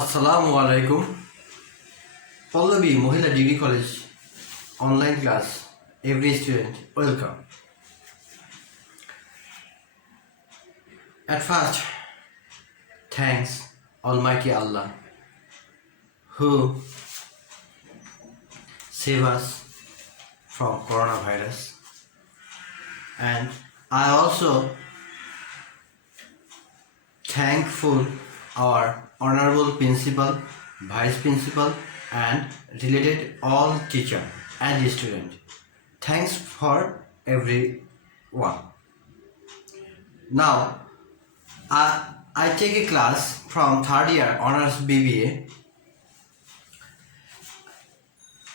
আসসালামু আলাইকুম। পল্লবী মহিলা degree college online class. Every student, welcome. At first, thanks Almighty Allah who save us from coronavirus, and I also thankful our honorable principal, vice principal, and related all teacher and student. Thanks for everyone. Now I take a class from third year honors BBA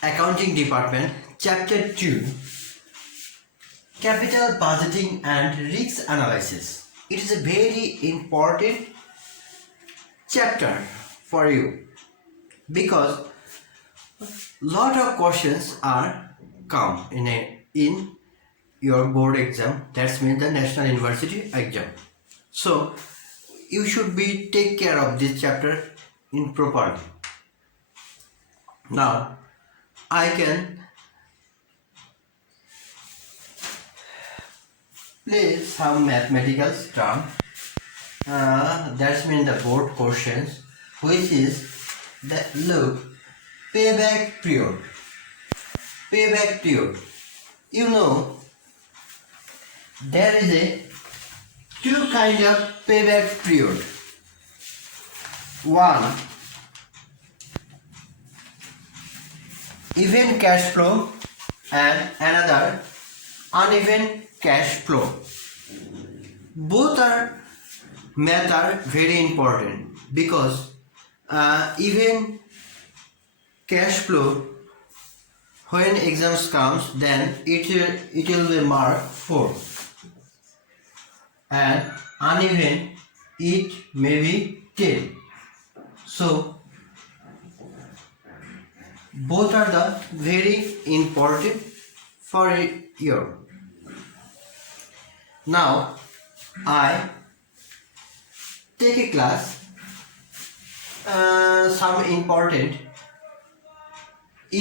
accounting department, chapter 2, capital budgeting and risk analysis. It is a very important chapter for you because lot of questions are come in your board exam, that's means the national university exam. So you should be take care of this chapter in properly. Now I can play some mathematical term, that's mean the board questions, which is the look payback period. You know there is a two kind of payback period. One, even cash flow, and another uneven cash flow. Both are very important because even cash flow, when exams comes, then it will be marked 4, and uneven it may be 10. So both are the very important for you. Now I take a class some important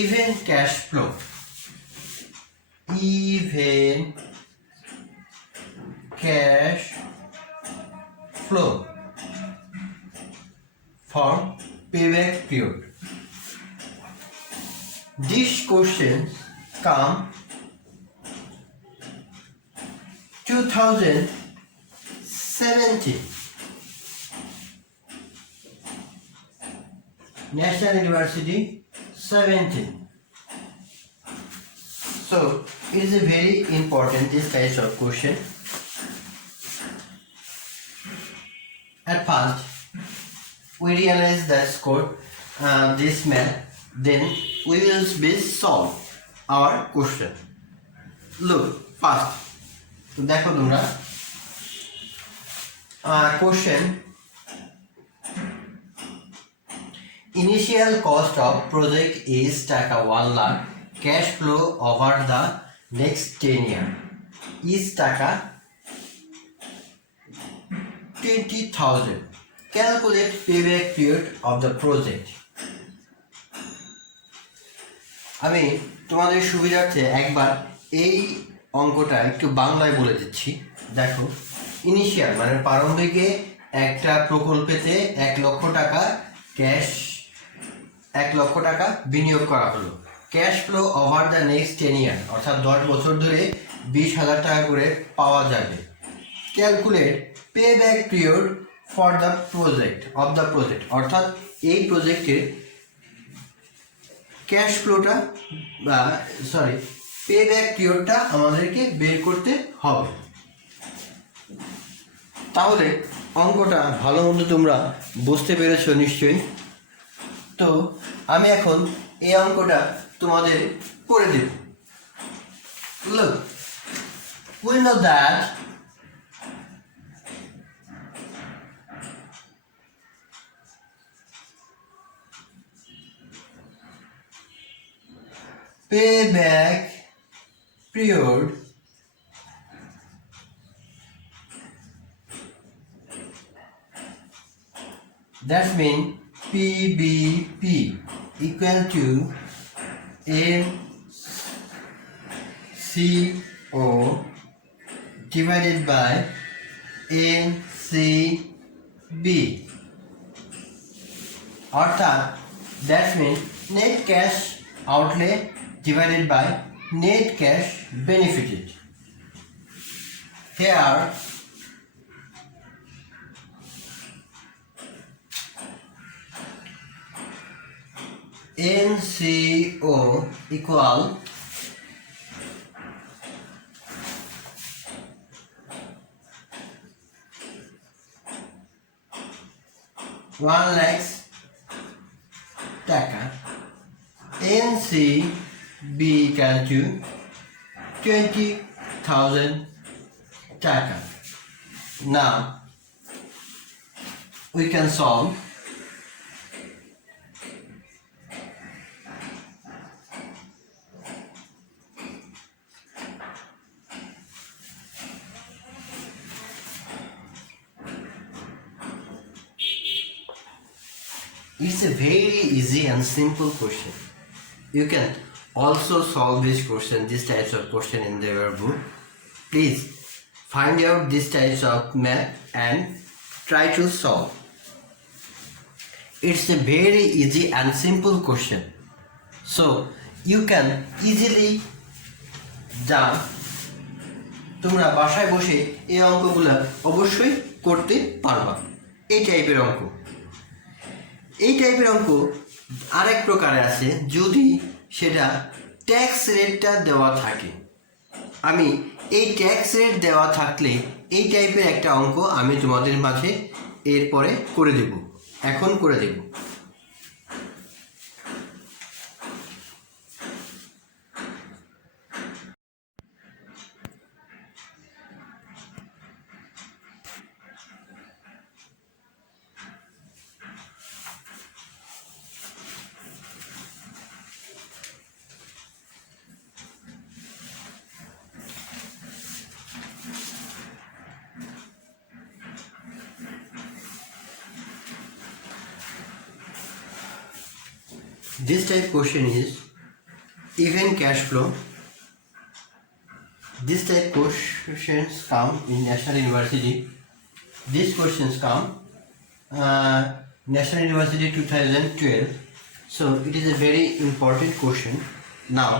even cash flow. Even cash flow for payback period. These questions come 2017 National University 17. So it is a very important this kind of question. At first we realize the score this math, then we will be solve our question. Look first, দেখো তোমরা question. Initial cost of project is টাকা 1 lakh, cash flow over the next 10 year is টাকা 20,000. Calculate payback period of the project. আমি তোমাদের সুবিধার্থে একবার এই অঙ্কটা একটু বাংলায় বলে দিচ্ছি। দেখো, ইনিশিয়াল মানে প্রারম্ভিকে একটা প্রকল্পেতে 1 লক্ষ টাকা ক্যাশ 1 লক্ষ টাকা বিনিয়োগ করা হলো। Cash flow over the next 10 ইয়ার অর্থাৎ 10 বছর ধরে 20,000 টাকা করে পাওয়া যাবে। Calculate payback period for the project অর্থাৎ এই প্রজেক্টের ক্যাশ ফ্লোটা পেব্যাক পিরিয়ডটা আমাদেরকে বের করতে হবে। তাহলে অঙ্কটা ভালো মতো তোমরা বুঝতে পেরেছো নিশ্চয়ই। তো আমি এখন এই অঙ্কটা তোমাদের করে দেব। Look, we know that payback period That means PBP equal to NCO divided by NCB. অর্থাৎ that means net cash outlay divided by net cash benefited. Here NCO equal ₹1,00,000 টাকা, NCB equal to 20,000 টাকা. Now we can solve. It's a very easy and simple question. You can also solve this question, these types of question in their book. Please find out these types of math and try to solve. It's a very easy and simple question. So you can easily done. তোমরা বাসায় বসে এই অঙ্কগুলো অবশ্যই করতে পারবা। এই টাইপের অঙ্ক আরেক প্রকারে আছে, যদি সেটা ট্যাক্স রেটটা দেওয়া থাকে। আমি এই ট্যাক্স রেট দেওয়া থাকলে এই টাইপের একটা অঙ্ক আমি তোমাদের মাঝে এরপরে করে দেব, এখন করে দেব। This type question is even cash flow. This type questions come in National University. These questions come National University 2012. So it is a very important question. Now,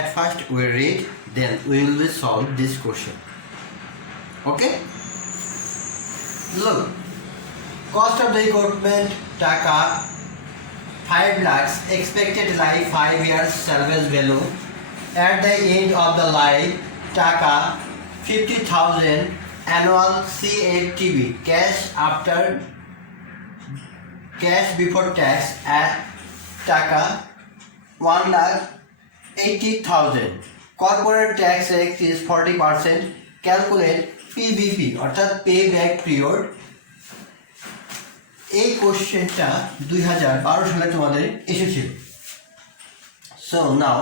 at first we read, then we will solve this question. Okay? Look, cost of the equipment taka 5 lakhs, expected life 5 years salvage value, at the end of the life taka 50,000, annual CATB, cash before tax at taka 1,80,000, corporate tax rate is 40%, calculate PBP অর্থাৎ payback period. এই কোশ্চেনটা 2012 সালে তোমাদের এসেছিল। So now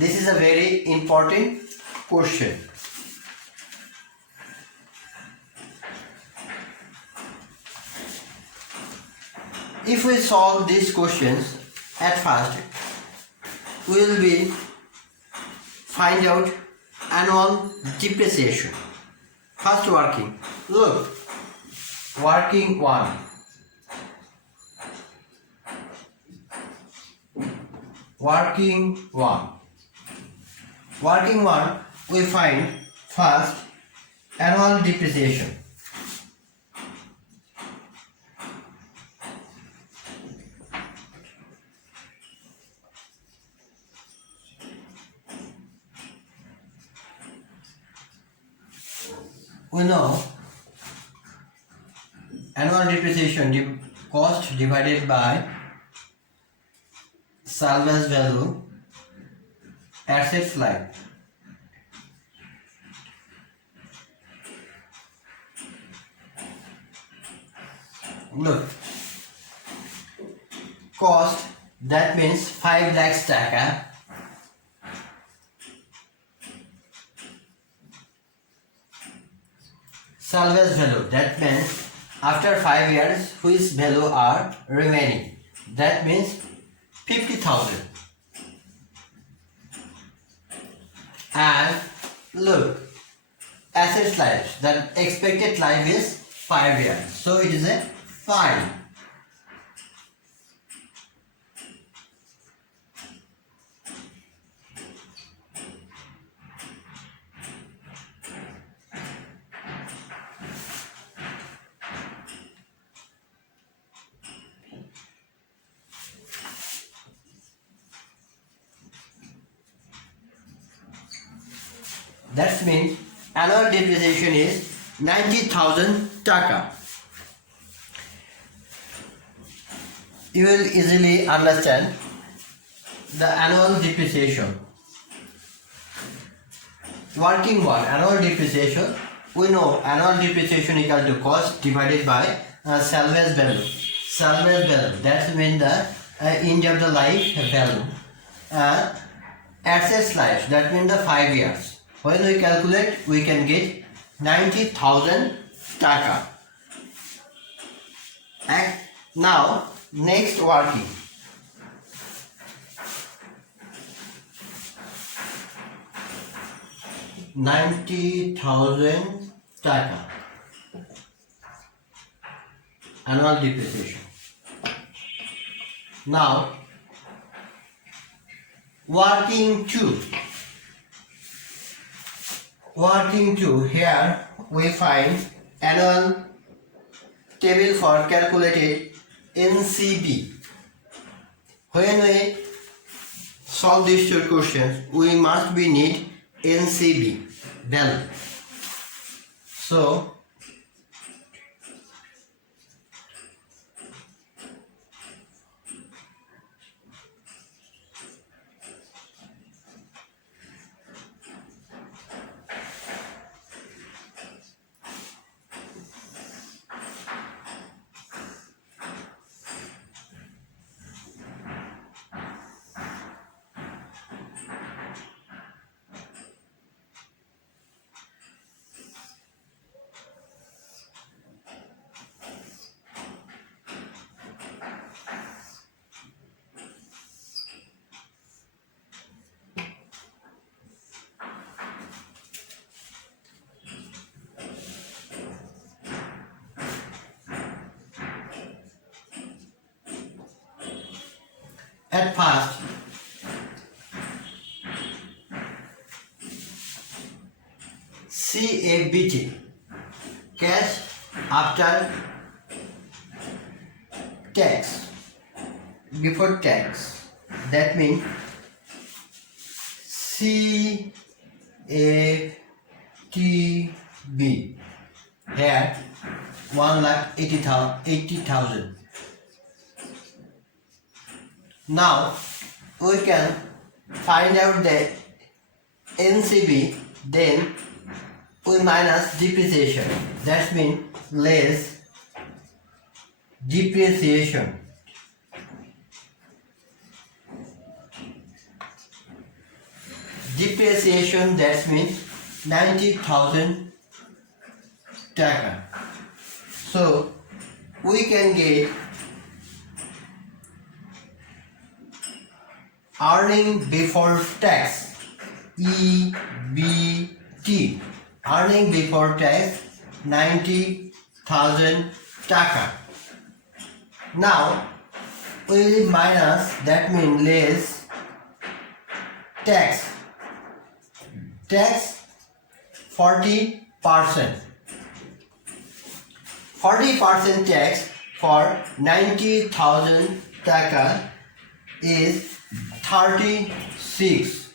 this is a very important question. If we solve these questions, at first we will be find out annual depreciation. First working. Look, working 1. Working 1, we find first annual depreciation. We know annual depreciation cost divided by salvage value assets life. Look, cost, that means 5 lakhs taka, salvage value, that means after 5 years which value are remaining, that means 50,000. And look, assets life, that expected life is 5 years, so it is a 5. That means annual depreciation is 90,000 taka. You will easily understand the annual depreciation. Working one, annual depreciation. We know annual depreciation equal to cost divided by salvage value. Salvage value, that means the end of the life value. Assets life, that means the 5 years. When we calculate, we can get 90,000 taka. And now, next working. $90,000 taka. Annual depreciation. Now, working 2. Working 2, here we find annual table for calculated NCB. When we solve these two questions, we must be need NCB value. So at first, CABT, cash after tax, before tax, that means CATB, here 1,80,000. Now we can find out the NCB, then we minus depreciation, that means less depreciation. Depreciation, that means 90,000 taka. So we can get earning before tax, EBT, earning before tax 90,000 taka. Now we will minus, that means less tax, 40%. 40% tax for 90,000 taka is 36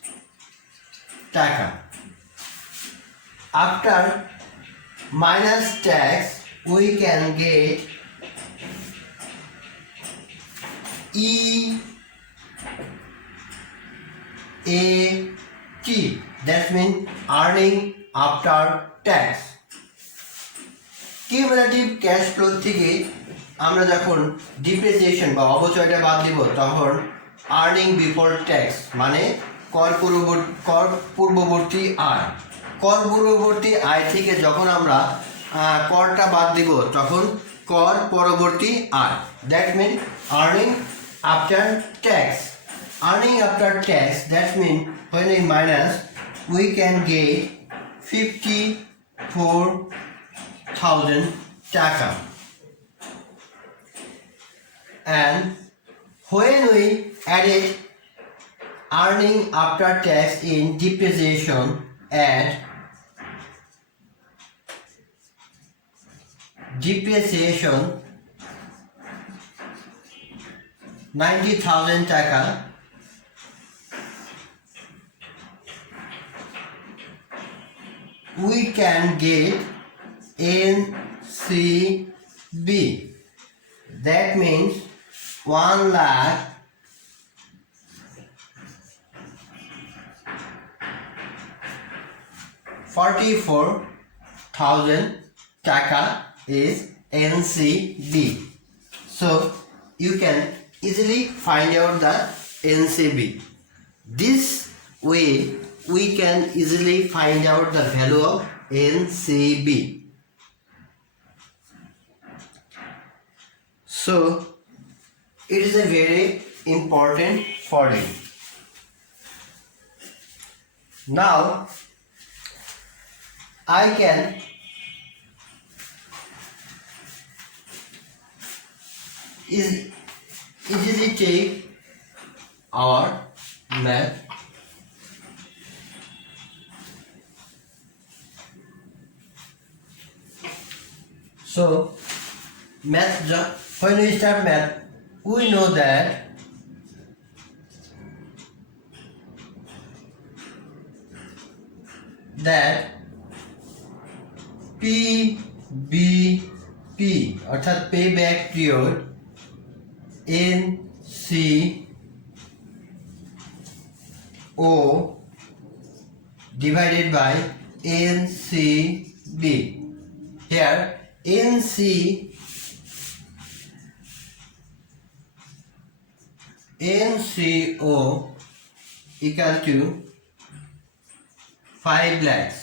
taka. After minus tax, we can get EAT, that means earning after tax. Cumulative cash flow থেকে আমরা যখন ডিপ্রিসিয়েশন বা অবচয়টা বাদ দিব, তখন earning before tax মানে কর পূর্ববর্তী আয়। কর পূর্ববর্তী আয় থেকে যখন আমরা করটা বাদ দিব, তখন কর পরবর্তী আয়, that mean earning after tax. Earning after tax, that means when we minus, we can get 54,000 taka. And when we added earning after tax in depreciation at depreciation 90,000 taka, we can get NCB. That means 1,44,000 taka is NCB. So you can easily find out the NCB. This way we can easily find out the value of NCB. So it is a very important for you. Now I can easily take our math. So math, when we start math, we know that PBP অর্থাৎ payback period NCO divided by NCB. Here NCO equal to 5 lakhs,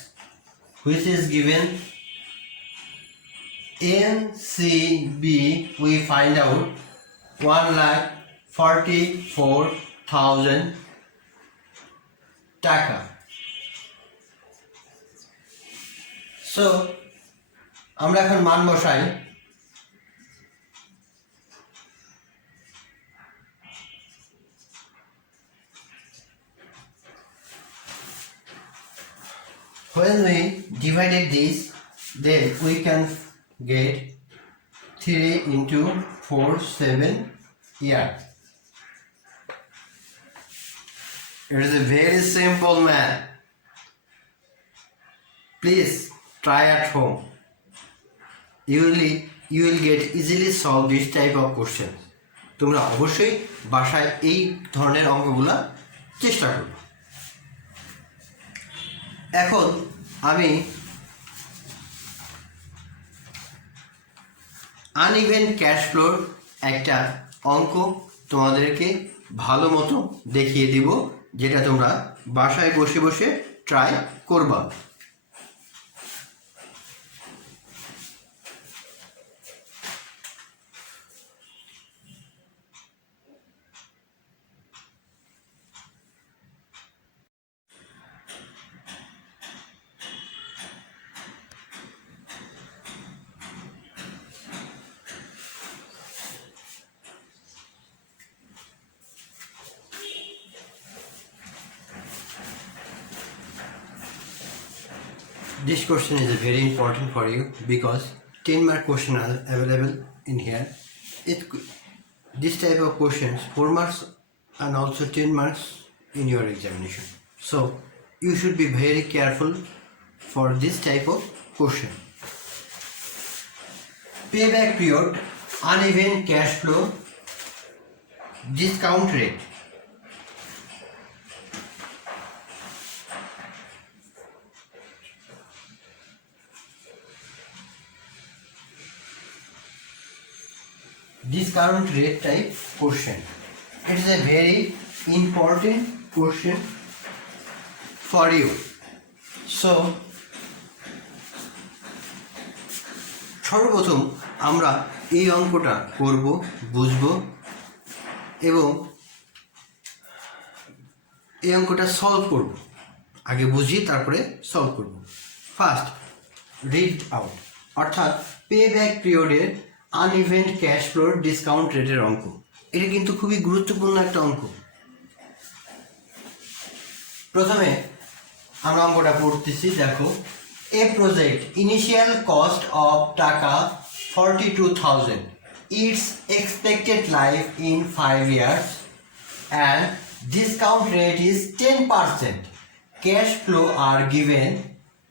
which is given. NCB we find out 1,44,000 taka. So আমরা এখন মান বসাই। When we divided this, then we can get 3 into 4, 7 here. It is a very simple math. Please try at home. You will get easily solve this type of question. তোমরা অবশ্যই বাসায় এই ধরনের অঙ্কগুলো চেষ্টা করো। এখন আমি আনইভেন ক্যাশ ফ্লোর একটা অঙ্ক তোমাদেরকে ভালো মতো দেখিয়ে দিব, যেটা তোমরা বাসায় বসে বসে ট্রাই করবা। This question is very important for you because 10 mark question are available in here. This type of questions 4 marks and also 10 marks in your examination. So you should be very careful for this type of question. Payback period, uneven cash flow, discount rate. Discount rate type question. It is a very important question for you. So সর্বপ্রথম আমরা এই অঙ্কটা করব, বুঝব এবং এই অঙ্কটা সলভ করব। আগে বুঝি তারপরে সলভ করব। ফার্স্ট রিড আউট, অর্থাৎ পে ব্যাক পিরিয়ডের আনইভেন্ট ক্যাশ ফ্লোর ডিসকাউন্ট রেটের অঙ্ক। এটা কিন্তু খুবই গুরুত্বপূর্ণ একটা অঙ্ক। প্রথমে আমরা অঙ্কটা পড়তেছি, দেখো। এ প্রজেক্ট ইনিশিয়াল কস্ট অফ টাকা 42,000, it's expected life in 5 years and discount rate is 10%. Cash flow are given,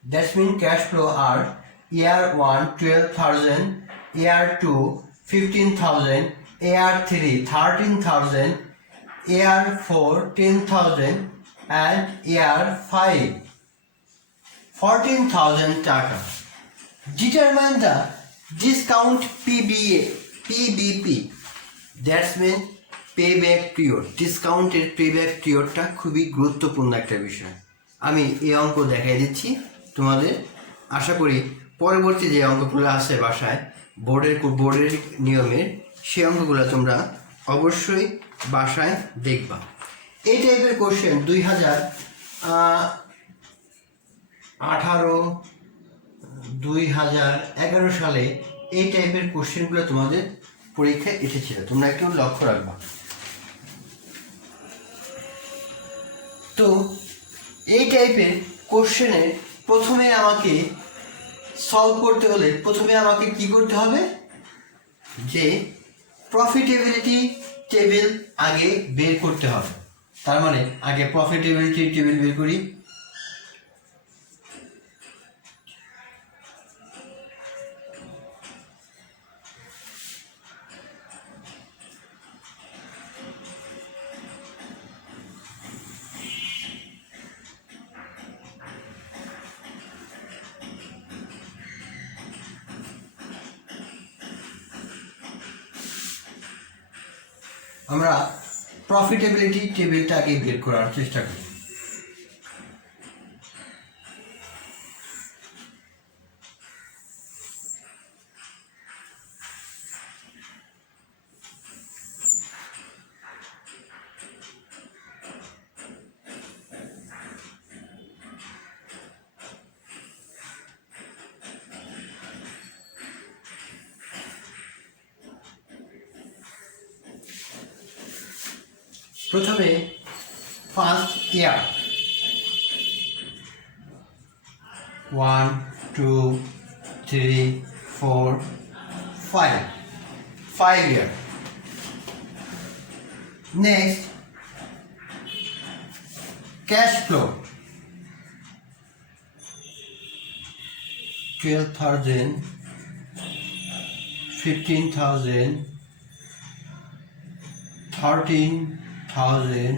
that means cash flow are year 1 12,000, year 2 15,000, year 3 13,000, year 4 10,000 and year 5 14,000 টাকা। Determine the discount PBP, that's mean payback period. ডিসকাউন্টের payback periodটা খুবই গুরুত্বপূর্ণ একটা বিষয়। আমি এই অঙ্ক দেখাই দিচ্ছি তোমাদের। আশা করি পরবর্তী যে অঙ্কগুলো আছে বাসায় বোর্ডের নিয়মের, সেই অঙ্কগুলো তোমরা অবশ্যই বাসায় দেখবা। এই টাইপের কোশ্চেন 2011 সালে এই টাইপের কোশ্চেনগুলো তোমাদের পরীক্ষায় এসেছিল, তোমরা একটু লক্ষ্য রাখবা। তো এই টাইপের কোশ্চেনের প্রথমে আমাকে সলভ করতে হলে প্রথমে আমাকে কি করতে হবে, যে প্রফিটেবিলিটি টেবিল আগে বের করতে হবে। তার মানে আগে প্রফিটেবিলিটি টেবিল বের করি। আমরা প্রফিটেবিলিটি টেবিলটা আগে বের করার চেষ্টা করি। প্রথমে first year 1 2 3 4 5 year. Next, cash flow 12,000, 15,000, 13,000,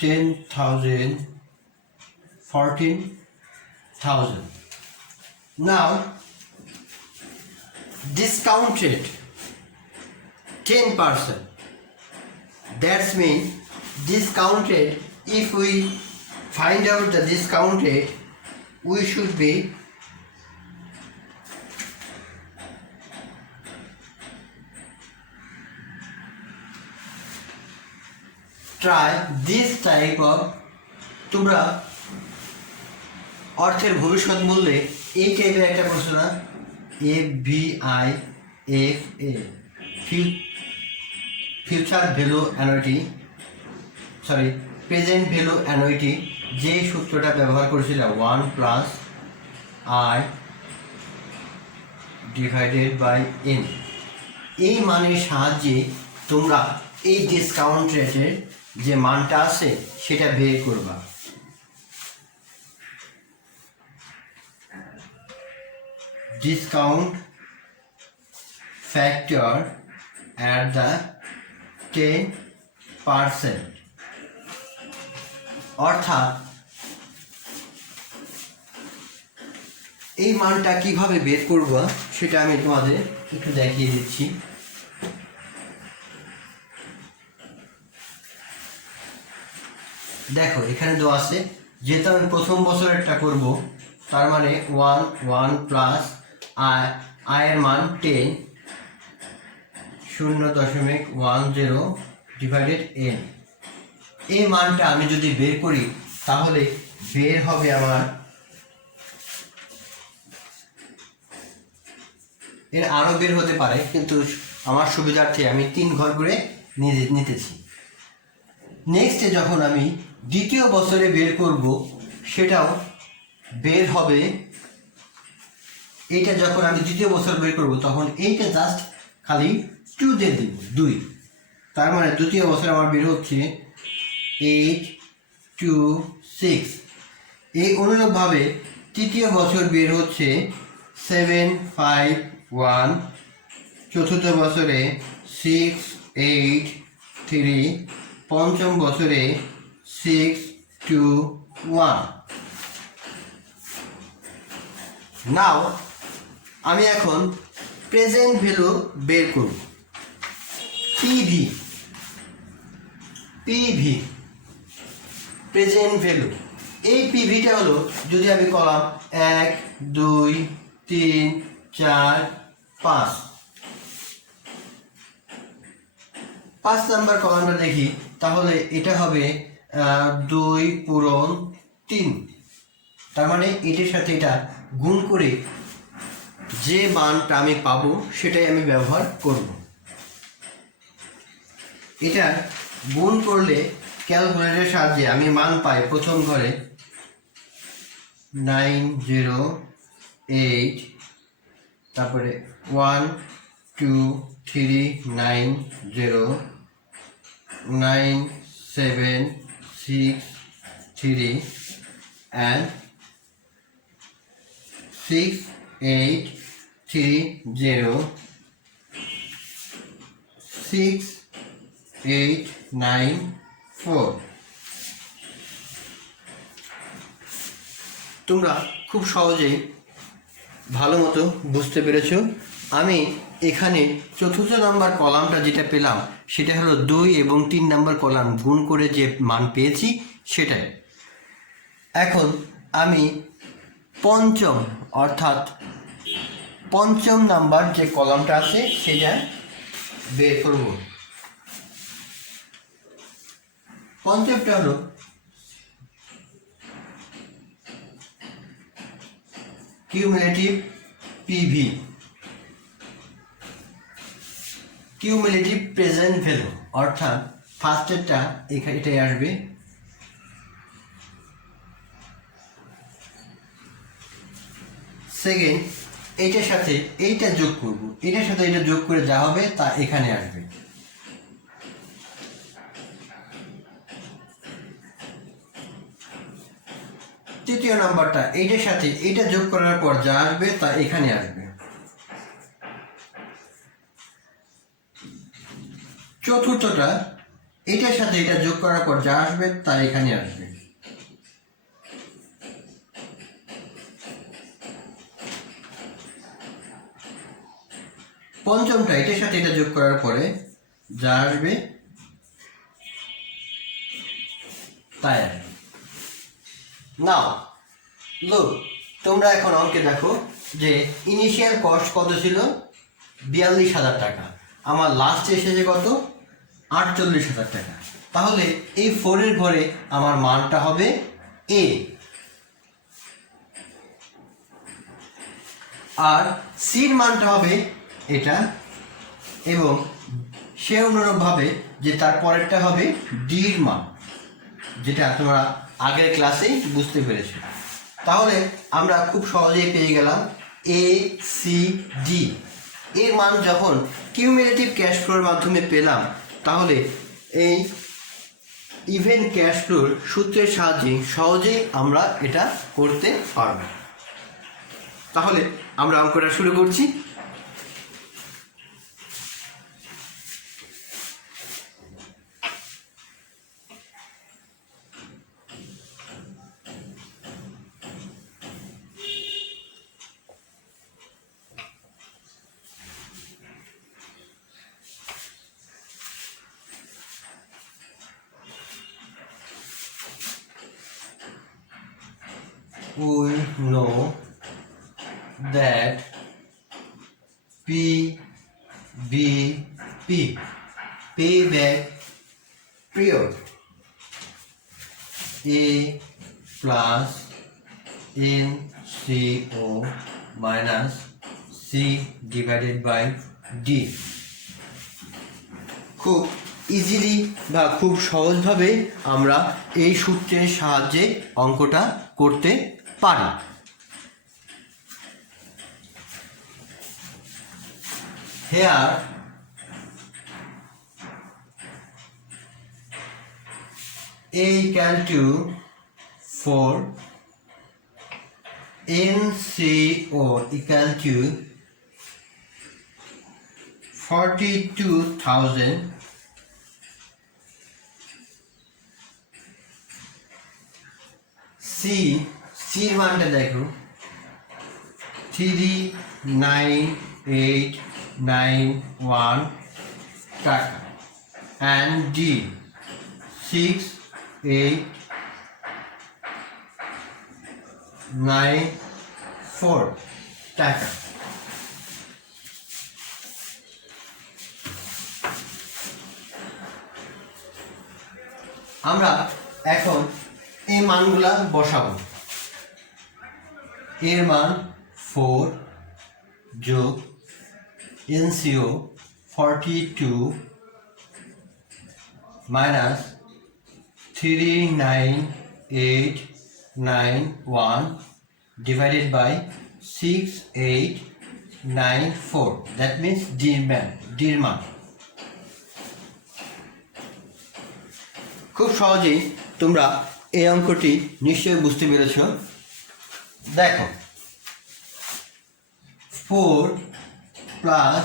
10,000, 14,000. Now, discount rate 10%. That's mean discount rate, if we find out the discount rate, we should be try this type of, তোমরা অর্থের ভবিষ্যৎ মূল্যে এই টাইপের একটা প্রশ্ন না, FVIFA, future value annuity, sorry present value annuity, যে সূত্রটা ব্যবহার করেছিল 1 + I / N, এই মানের সাহায্যে তোমরা এই ডিসকাউন্ট রেটের যে মানটা আছে সেটা বের করবা। ডিসকাউন্ট ফ্যাক্টর at the 10%, অর্থাৎ এই মানটা কিভাবে বের করব সেটা আমি তোমাদের একটু দেখিয়ে দিচ্ছি। দেখো এখানে দেওয়া আছে, যেহেতু আমি প্রথম বছরেরটা করব তার মানে 1 প্লাস আয়ের মান 10, 0.10 ডিভাইডেড n। এই মানটা আমি যদি বের করি তাহলে বের হবে আমার, এর আরও বের হতে পারে কিন্তু আমার সুবিধার্থে আমি 3 ঘর করে নিতেছি। নেক্সটে যখন আমি দ্বিতীয় বছরে বের করব সেটাও বের হবে। এইটা যখন আমি দ্বিতীয় বছর বের করব তখন এইটা জাস্ট খালি 2 দিয়ে দিব, 2। তার মানে দ্বিতীয় বছর আমার বের হচ্ছে 8, 2, 6। এই অনুরূপভাবে তৃতীয় বছর বের হচ্ছে 7, 5, 1। চতুর্থ বছরে 6, 8, 3। পঞ্চম বছরে 6, 2, 1। নাও আমি এখন প্রেজেন্ট ভ্যালু বের করব। PV present value. এই পিভিটা হলো, যদি আমি কলাম 1, 2, 3, 4, 5, 5 নাম্বার কলামটা দেখি তাহলে এটা হবে 2 পূরণ 3। তার মানে এটার সাথে এটা গুণ করে যে মানটা আমি পাবো সেটাই আমি ব্যবহার করব। এটা গুণ করলে ক্যালকুলেটরের সাহায্যে আমি মান পাই প্রথম ঘরে 908, তারপরে 1, 2, 3, 9, 0, 9, 7, 6, 3 and 6, 8, 3, 0, 6, 8, 9, 4। তোমরা খুব সহজেই ভালো মতো বুঝতে পেরেছ। আমি এখানে চতুর্থ নম্বর কলামটা যেটা পেলাম সেটা হলো 2 এবং 3 নম্বর কলাম গুণ করে যে মান পেয়েছি সেটাই। এখন আমি পঞ্চম নাম্বার যে কলামটা আছে সেটা বের করব। পঞ্চমটা হলো cumulative PV, cumulative present value, অর্থাৎ ফার্স্টেরটা এটাই আসবে। সেকেন্ড, এইটার সাথে এইটা যোগ করব, এটার সাথে এটা যোগ করে যা হবে তা এখানে আসবে। তৃতীয় নাম্বারটা এইটার সাথে এইটা যোগ করার পর যা আসবে তা এখানে আসবে। চতুর্থটা এটার সাথে এটা যোগ করার পর যা আসবে তা এখানে আসবে। পঞ্চমটা এটার সাথে এটা যোগ করার পরে যা আসবে তাই আসবে। নাও লুক, তোমরা এখন অঙ্কে দেখো যে ইনিশিয়াল কস্ট কত ছিল, 42,000 টাকা। আমার লাস্টে এসেছে কত, 48,000 টাকা। তাহলে এই 4 ঘরে আমার মানটা হবে এ, আর সির মানটা হবে এটা, এবং সে অনুরূপভাবে যে তার পরেরটা হবে ডির মান, যেটা তোমরা আগের ক্লাসেই বুঝতে পেরেছ। তাহলে আমরা খুব সহজেই পেয়ে গেলাম এ সি ডি এর মান। যখন কিউমুলেটিভ ক্যাশ ফ্লোর মাধ্যমে পেলাম তাহলে এই ইভেন্ট ক্যাশ ফ্লোর সূত্রের সাহায্যে সহজেই আমরা এটা করতে পারব। তাহলে আমরা অঙ্কটা শুরু করছি। we know that PBP, payback period, A plus NCO minus C divided by D। খুব ইজিলি বা খুব সহজভাবে আমরা এই সূত্রের সাহায্যে অঙ্কটা করতে পারি। Here A equal to 4, NCO equal to 42,000, C মানটা দেখো 39891 টাকা and D 6894 টাকা। আমরা এখন এই মানগুলা বসাবো। এর মান 4 যোগ NCO 42 মাইনাস 39891 divided by 6894, that means D এর মান। খুব সহজেই তোমরা এই অঙ্কটি নিশ্চয়ই বুঝতে পেরেছ। দেখো 4 প্লাস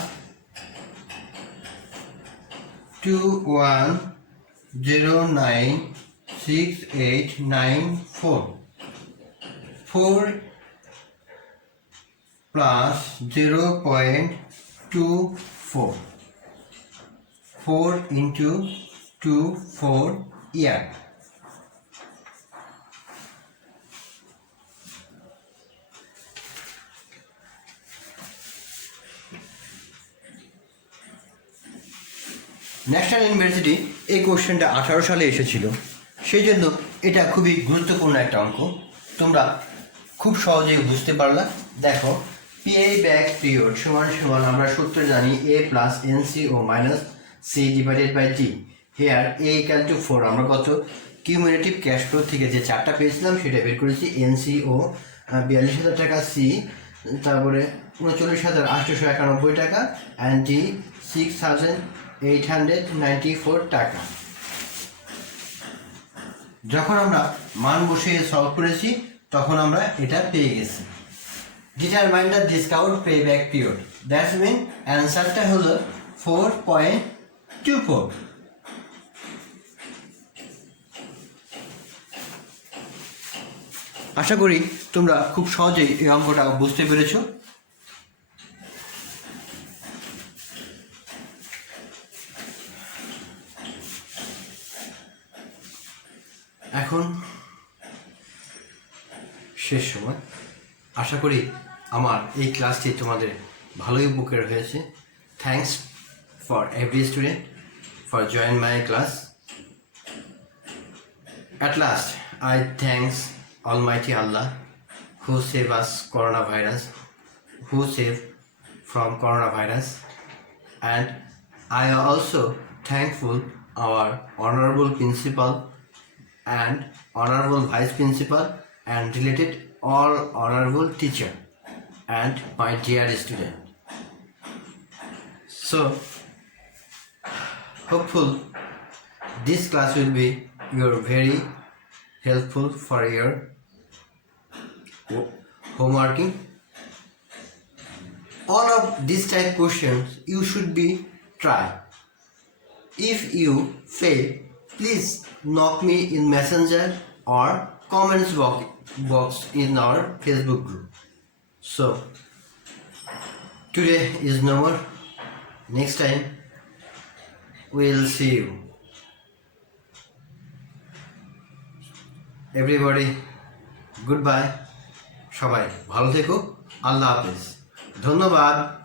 21096894, 4 plus 0.24, 4 into 24 year, ন্যাশনাল ইউনিভার্সিটি এই কোশ্চেনটা 18 সালে এসেছিল, সেই জন্য এটা খুবই গুরুত্বপূর্ণ একটা অঙ্ক। তোমরা খুব সহজেই বুঝতে পারলা। দেখো payback period সমান সমান আমরা সূত্র জানি A plus NCO minus C divided by D। Here A equal to 4, আমরা কত কিউমুলেটিভ ক্যাশ ফ্লো থেকে যে চারটা পেয়েছিলাম সেটা বের করেছি। NCO 42,000 টাকা, C তারপরে 39,891 টাকা অ্যান্ড D 6,894 টাকা। যখন আমরা মান বসিয়ে সলভ করেছি তখন আমরা এটা পেয়ে গেছি। Determine the discount payback period, that's mean অ্যান্সারটা হলো 4.24। আশা করি তোমরা খুব সহজেই এই অঙ্কটা বুঝতে পেরেছো। এখন শেষ সময়। আশা করি আমার এই ক্লাসটি তোমাদের ভালোই উপকার হয়েছে। Thanks for every student for join my class. At last, I thanks Almighty Allah who save us coronavirus, who save from coronavirus, and I am also thankful our honorable principal and honorable vice principal and related all honorable teacher and my dear student. So hopeful this class will be your very helpful for your homeworking. All of these type questions you should be try. If you fail, please knock me in Messenger or comments box in our Facebook group. So today is no more. Next time we'll see you. Everybody, goodbye. সবাই ভালো থেকো। আল্লাহ হাফেজ। ধন্যবাদ।